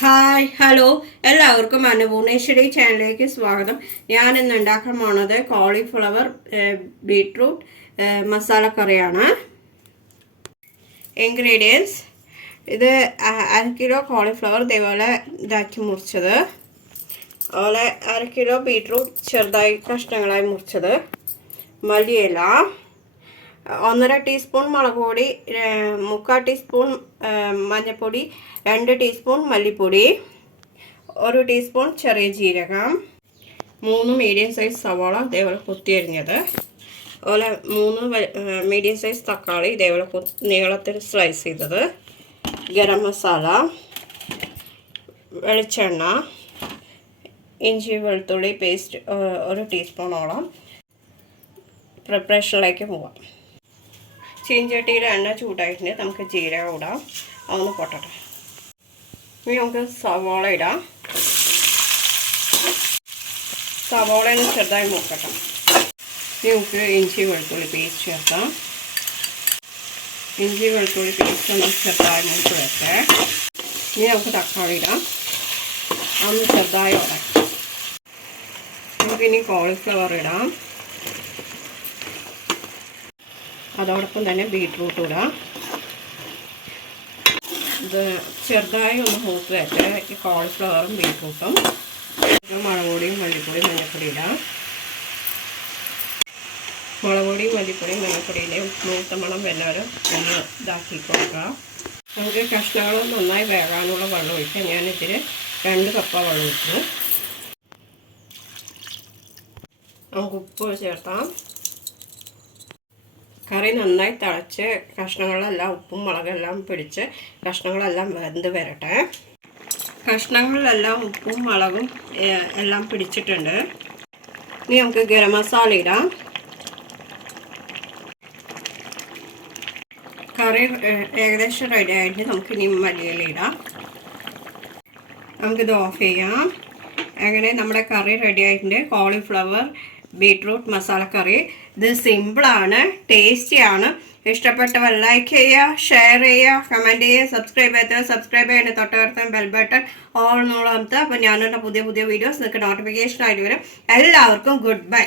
Hi hello എല്ലാവർക്കും അന്നപൂർണേശ്വരി ചാനലിലേക്ക് സ്വാഗതം. ഞാൻ ഇന്ന് ഉണ്ടാക്കാൻ പോണത് കോളിഫ്ലവർ ബീട്രൂട്ട് മസാല കറിയാണ്. ഇൻഗ്രീഡിയൻസ്: ഇത് 1 കിലോ കോളിഫ്ലവർ ഇതേപോലെ ഇതാക്കി മുറിച്ചത്, അതുപോലെ 1 കിലോ ബീട്രൂട്ട് ചെറുതായി കഷ്ണങ്ങളായി മുറിച്ചത്, മല്ലിയില, 1.5 ടീസ്പൂൺ മുളക് പൊടി, 3/4 ടീസ്പൂൺ മഞ്ഞൾപ്പൊടി, 2 ടീസ്പൂൺ മല്ലിപ്പൊടി, 1 ടീസ്പൂൺ ചെറിയ ജീരകം, 3 മീഡിയം സൈസ് സവാള ഇതേപോലെ കൊത്തിയരിഞ്ഞത്, അതുപോലെ 3 മീഡിയം സൈസ് തക്കാളി ഇതേപോലെ നീളത്തിൽ സ്ലൈസ് ചെയ്തത്, ഗരം മസാല, വെളിച്ചെണ്ണ, ഇഞ്ചി വെളുത്തുള്ളി പേസ്റ്റ് 1 ടീസ്പൂണോളം. പ്രിപ്പറേഷനിലേക്ക് പോവാം. ചീഞ്ചട്ടിയിൽ എണ്ണ ചൂടായിട്ട് നമുക്ക് ജീരകം ഇടാം, അതൊന്ന് പൊട്ടട്ടെ. ഇനി നമുക്ക് സവാള ഇടാം. സവാള ഒന്ന് ചെറുതായി മൂക്കട്ടെ. ഇനി നമുക്ക് ഇഞ്ചി വെളുത്തുള്ളി പേസ്റ്റ് ചേർക്കാം. ഇഞ്ചി വെളുത്തുള്ളി പേസ്റ്റ് ഒന്ന് ചെറുതായി മൂത്ത് വെച്ചേ. ഇനി നമുക്ക് തക്കാളി ഇടാം, അതൊന്ന് ചെറുതായി ഉടക്കാം. നമുക്കിനി കോളിഫ്ലവർ ഇടാം, അതോടൊപ്പം തന്നെ ബീട്രൂട്ട് ഇടാം. ഇത് ചെറുതായി ഒന്ന് മൂത്ത് വെച്ച് ഈ കോളിഫ്ലവറും ബീട്രൂട്ടും മുളക് പൊടിയും മല്ലിപ്പൊടിയും മഞ്ഞൾപ്പൊടി ഇടാം. മുളക് പൊടിയും മല്ലിപ്പൊടിയും മഞ്ഞൾപ്പൊടിയിലെ മൂത്ത മണം എല്ലാവരും ഒന്ന് ഇതാക്കി കൊടുക്കുക. നമുക്ക് കഷ്ണങ്ങൾ നന്നായി വേകാനുള്ള വെള്ളം ഒഴിക്കാം. ഞാനിതിൽ 2 കപ്പ് വെള്ളം ഒഴിച്ചു. നമുക്ക് ഉപ്പ് ചേർത്താം. കറി നന്നായി തിളച്ച് കഷ്ണങ്ങളെല്ലാം ഉപ്പും മുളകെല്ലാം പിടിച്ച് കഷ്ണങ്ങളെല്ലാം വെന്ത് വരട്ടെ. കഷ്ണങ്ങളിലെല്ലാം ഉപ്പും മുളകും എല്ലാം പിടിച്ചിട്ടുണ്ട്. ഇനി നമുക്ക് ഗരം മസാല ഇടാം. കറി ഏകദേശം റെഡി ആയിട്ട് നമുക്ക് ഇനി മല്ലിയില ഇടാം. നമുക്കിത് ഓഫ് ചെയ്യാം. അങ്ങനെ നമ്മുടെ കറി റെഡി ആയിട്ടുണ്ട്. കോളിഫ്ലവർ ബീട്രൂട്ട് മസാല കറി. ഇത് സിമ്പിളാണ്, ടേസ്റ്റിയാണ്. ഇഷ്ടപ്പെട്ടവർ ലൈക്ക് ചെയ്യുക, ഷെയർ ചെയ്യുക, കമൻറ്റ് ചെയ്യുക, സബ്സ്ക്രൈബ് ചെയ്യുന്ന തൊട്ടടുത്ത ബെൽ ബട്ടൺ ഓൾ എന്നുള്ളത്. അപ്പോൾ ഞാനുള്ള പുതിയ വീഡിയോസ് നിങ്ങൾക്ക് നോട്ടിഫിക്കേഷൻ ആയിട്ട് വരും. എല്ലാവർക്കും ഗുഡ് ബൈ.